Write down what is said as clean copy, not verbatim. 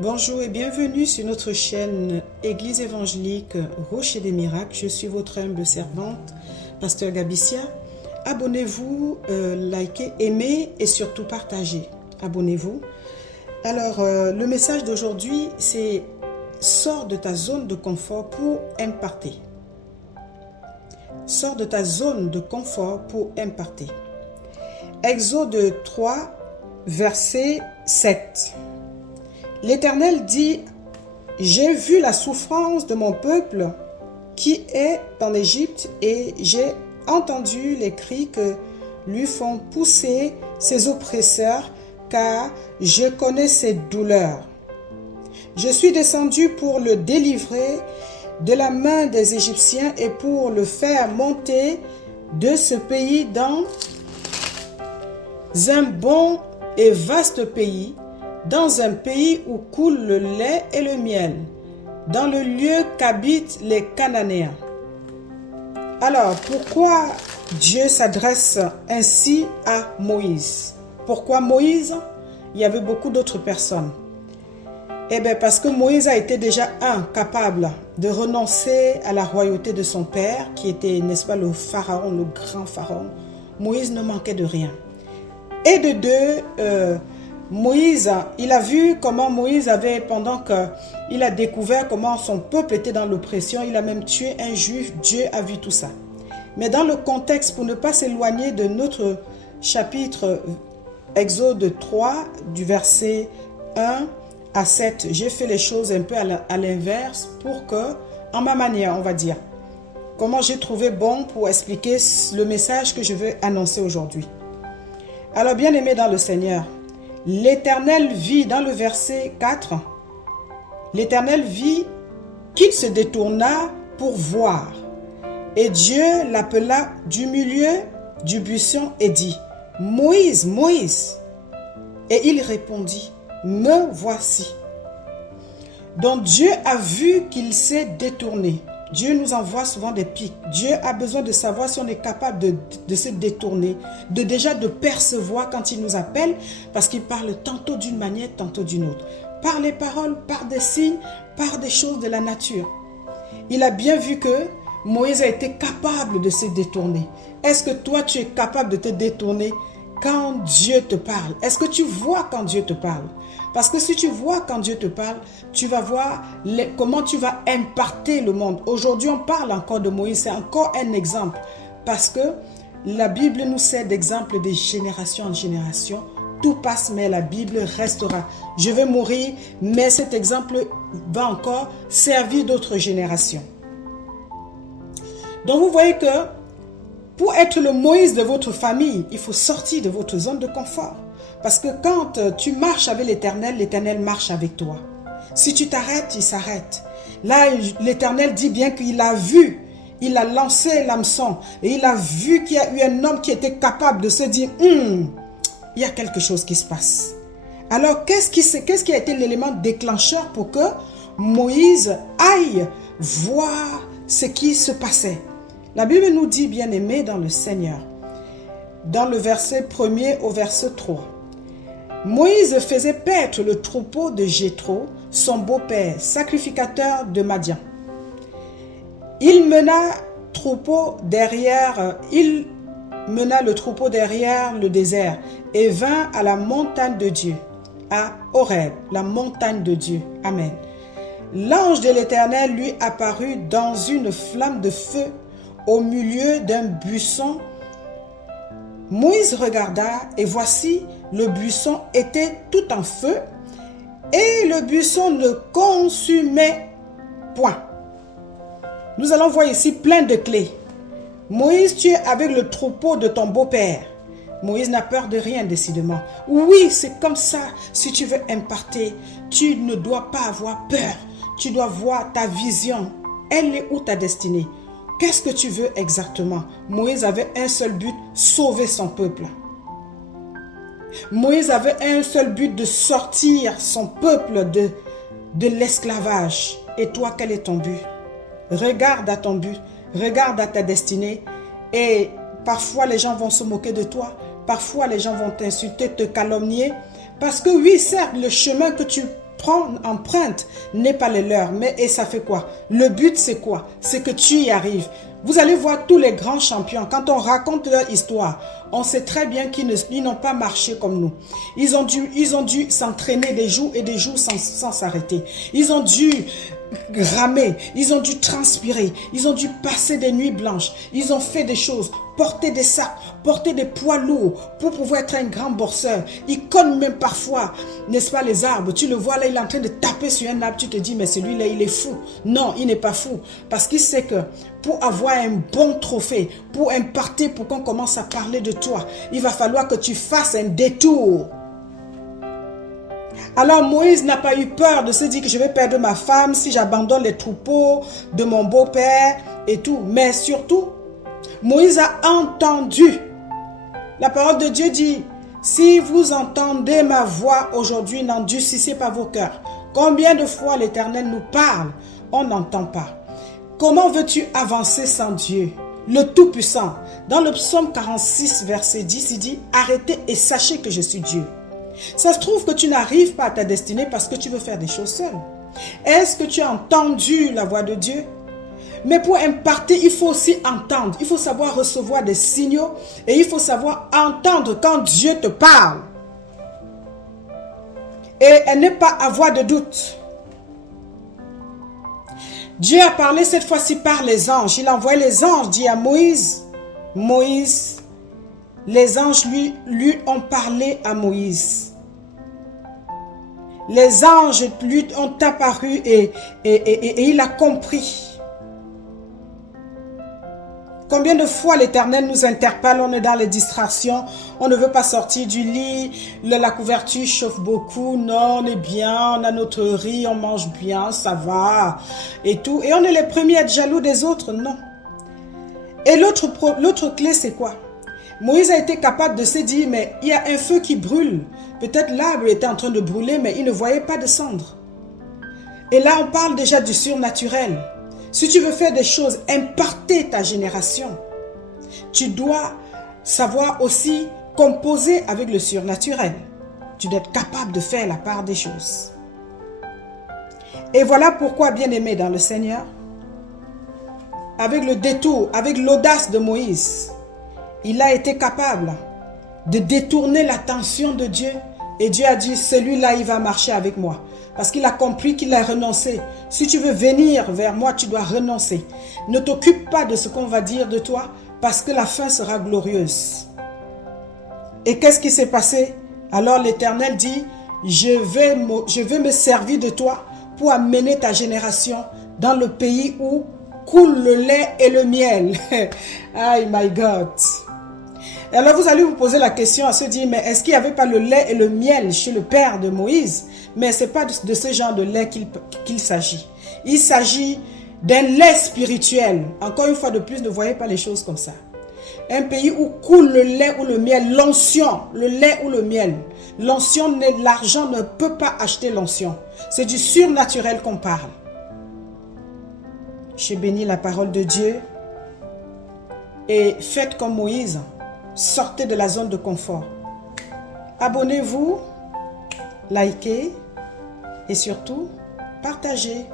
Bonjour et bienvenue sur notre chaîne Église évangélique Rocher des Miracles. Je suis votre humble servante, Pasteur Gabicia. Abonnez-vous, likez, aimez et surtout partagez. Abonnez-vous. Alors, le message d'aujourd'hui, c'est « Sors de ta zone de confort pour imparter ». Sors de ta zone de confort pour imparter. Exode 3, verset 7. L'Éternel dit, « J'ai vu la souffrance de mon peuple qui est en Égypte et j'ai entendu les cris que lui font pousser ses oppresseurs, car je connais ses douleurs. Je suis descendu pour le délivrer de la main des Égyptiens et pour le faire monter de ce pays dans un bon et vaste pays, dans un pays où coule le lait et le miel, dans le lieu qu'habitent les Cananéens. » Alors, pourquoi Dieu s'adresse ainsi à Moïse? Pourquoi Moïse? Il y avait beaucoup d'autres personnes. Eh bien, parce que Moïse a été déjà, capable de renoncer à la royauté de son père, qui était, n'est-ce pas, le pharaon, le grand pharaon. Moïse ne manquait de rien. Et de deux, Moïse, il a vu comment Moïse avait, pendant qu'il a découvert comment son peuple était dans l'oppression, il a même tué un juif, Dieu a vu tout ça. Mais dans le contexte, pour ne pas s'éloigner de notre chapitre Exode 3, du verset 1 à 7, j'ai fait les choses un peu à l'inverse pour que, en ma manière, on va dire, comment j'ai trouvé bon pour expliquer le message que je veux annoncer aujourd'hui. Alors, bien-aimés dans le Seigneur, l'Éternel vit, dans le verset 4, l'Éternel vit qu'il se détourna pour voir. Et Dieu l'appela du milieu du buisson et dit, « Moïse, Moïse !» Et il répondit, « Me voici. » Donc Dieu a vu qu'il s'est détourné. Dieu nous envoie souvent des pics. Dieu a besoin de savoir si on est capable de se détourner, de percevoir quand il nous appelle, parce qu'il parle tantôt d'une manière, tantôt d'une autre. Par les paroles, par des signes, par des choses de la nature. Il a bien vu que Moïse a été capable de se détourner. Est-ce que toi, tu es capable de te détourner quand Dieu te parle? Est-ce que tu vois quand Dieu te parle? Parce que si tu vois quand Dieu te parle, tu vas voir comment tu vas imparter le monde. Aujourd'hui, on parle encore de Moïse, c'est encore un exemple. Parce que la Bible nous sert d'exemple de génération en génération. Tout passe, mais la Bible restera. Je vais mourir, mais cet exemple va encore servir d'autres générations. Donc vous voyez que pour être le Moïse de votre famille, il faut sortir de votre zone de confort. Parce que quand tu marches avec l'Éternel, l'Éternel marche avec toi. Si tu t'arrêtes, il s'arrête. Là, l'Éternel dit bien qu'il a vu, il a lancé l'hameçon et il a vu qu'il y a eu un homme qui était capable de se dire, il y a quelque chose qui se passe. Alors, qu'est-ce qui a été l'élément déclencheur pour que Moïse aille voir ce qui se passait? La Bible nous dit, bien-aimés dans le Seigneur, dans le verset 1er au verset 3, Moïse faisait paître le troupeau de Jéthro, son beau-père, sacrificateur de Madian. Il mena le troupeau derrière le désert et vint à la montagne de Dieu, à Horeb, la montagne de Dieu. Amen. L'ange de l'Éternel lui apparut dans une flamme de feu au milieu d'un buisson. Moïse regarda et voici, le buisson était tout en feu et le buisson ne consumait point. Nous allons voir ici plein de clés. Moïse, tu es avec le troupeau de ton beau-père. Moïse n'a peur de rien, décidément. Oui, c'est comme ça. Si tu veux imparter, tu ne dois pas avoir peur. Tu dois voir ta vision. Elle est où ta destinée? Qu'est-ce que tu veux exactement? Moïse avait un seul but, sauver son peuple. Moïse avait un seul but, de sortir son peuple de l'esclavage. Et toi, quel est ton but? Regarde à ton but, regarde à ta destinée. Et parfois, les gens vont se moquer de toi. Parfois, les gens vont t'insulter, te calomnier. Parce que oui, certes, le chemin que tu empreintes n'est pas les leurs. Mais et ça fait quoi? Le but c'est quoi? C'est que tu y arrives. Vous allez voir tous les grands champions, quand on raconte leur histoire, on sait très bien qu'ils n'ont pas marché comme nous. Ils ont dû s'entraîner des jours et des jours sans s'arrêter. Ils ont dû ramer, ils ont dû transpirer, ils ont dû passer des nuits blanches, ils ont fait des choses, porter des sacs, porter des poids lourds pour pouvoir être un grand boxeur. Ils cognent même parfois, n'est-ce pas, les arbres. Tu le vois là, il est en train de taper sur un arbre, tu te dis mais celui-là il est fou. Non, il n'est pas fou, parce qu'il sait que pour avoir un bon trophée, pour un parti, pour qu'on commence à parler de toi, il va falloir que tu fasses un détour. Alors Moïse n'a pas eu peur de se dire que je vais perdre ma femme si j'abandonne les troupeaux de mon beau-père et tout. Mais surtout, Moïse a entendu. La parole de Dieu dit, si vous entendez ma voix aujourd'hui, n'endurcissez pas vos cœurs. Combien de fois l'Éternel nous parle, on n'entend pas. Comment veux-tu avancer sans Dieu, le Tout-Puissant? Dans le psaume 46, verset 10, il dit, arrêtez et sachez que je suis Dieu. Ça se trouve que tu n'arrives pas à ta destinée parce que tu veux faire des choses seul. Est-ce que tu as entendu la voix de Dieu? Mais pour imparter, il faut aussi entendre. Il faut savoir recevoir des signaux et il faut savoir entendre quand Dieu te parle. Et ne pas avoir de doute. Dieu a parlé cette fois-ci par les anges. Il a envoyé les anges, dit à Moïse. Moïse, les anges lui ont parlé à Moïse. Les anges lui ont apparu et il a compris. Combien de fois l'Éternel nous interpelle, on est dans les distractions, on ne veut pas sortir du lit, la couverture chauffe beaucoup, non, on est bien, on a notre riz, on mange bien, ça va, et tout. Et on est les premiers à être jaloux des autres, non. Et l'autre clé, c'est quoi? Moïse a été capable de se dire, mais il y a un feu qui brûle. Peut-être l'arbre était en train de brûler, mais il ne voyait pas de cendres. Et là, on parle déjà du surnaturel. Si tu veux faire des choses, imparter ta génération, tu dois savoir aussi composer avec le surnaturel. Tu dois être capable de faire la part des choses. Et voilà pourquoi, bien-aimé dans le Seigneur, avec le détour, avec l'audace de Moïse, il a été capable de détourner l'attention de Dieu. Et Dieu a dit, celui-là, il va marcher avec moi. Parce qu'il a compris qu'il a renoncé. Si tu veux venir vers moi, tu dois renoncer. Ne t'occupe pas de ce qu'on va dire de toi, parce que la fin sera glorieuse. Et qu'est-ce qui s'est passé? Alors l'Éternel dit, je vais me servir de toi pour amener ta génération dans le pays où coule le lait et le miel. Oh my God. Et alors vous allez vous poser la question à se dire, mais est-ce qu'il n'y avait pas le lait et le miel chez le père de Moïse? Mais ce n'est pas de ce genre de lait qu'il s'agit. Il s'agit d'un lait spirituel. Encore une fois de plus, ne voyez pas les choses comme ça. Un pays où coule le lait ou le miel, l'onction, le lait ou le miel. L'onction, l'argent ne peut pas acheter l'onction. C'est du surnaturel qu'on parle. Je bénis la parole de Dieu et faites comme Moïse. Sortez de la zone de confort. Abonnez-vous, likez et surtout, partagez.